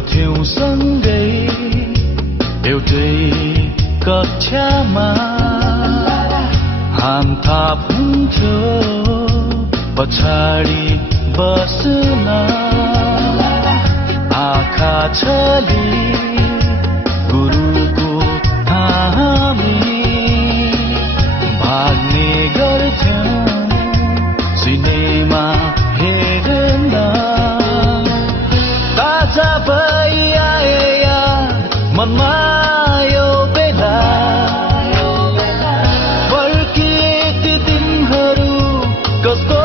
पढ्थ्यौं सँगै एउटै कक्षामा हाम थाप हुन्थ्यो पछाडि बस्न आँखा छली गुरुको हामी भाग्ने गर्थ्यौं सिनेमा हेर्न ताजा भई आए मनमा यो बेला फर्किए ती दिनहरू कस्तो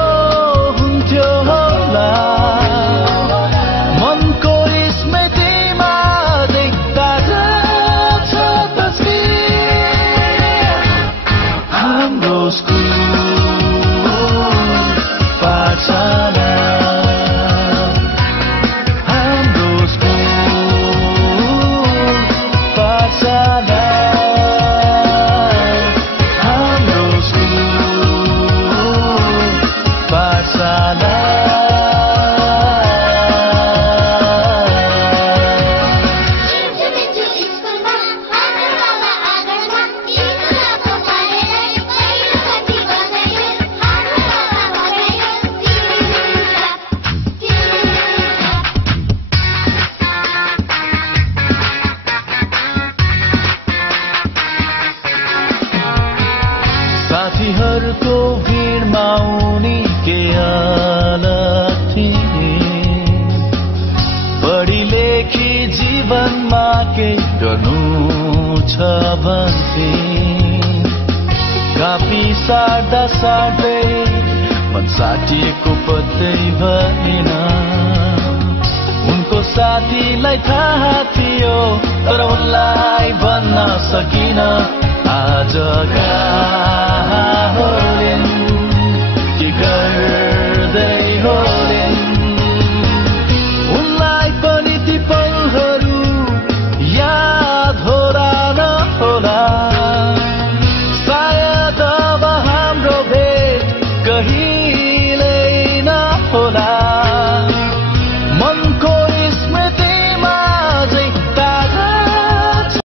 हुन्थ्यो होला मनको स्मृतिमा देख्दा छ तस्बिर हाम्रो स्कुल पाठशाला साथीहरूको भिडमा उनी के अलग थिए पढी लेखी जीवनमा के गर्नु छ भन्थे कापी सार्दा सार्दै मन साथीको पत्तै भएन उनको साथीलाई थाहा थियो तर उनलाई भन्न सकिन आज होलिन् के गर्दै होलिन् उनलाई पनि ती पलहरू याद होला नहोला सायद अब हाम्रो भेट कहिल्यै नहोला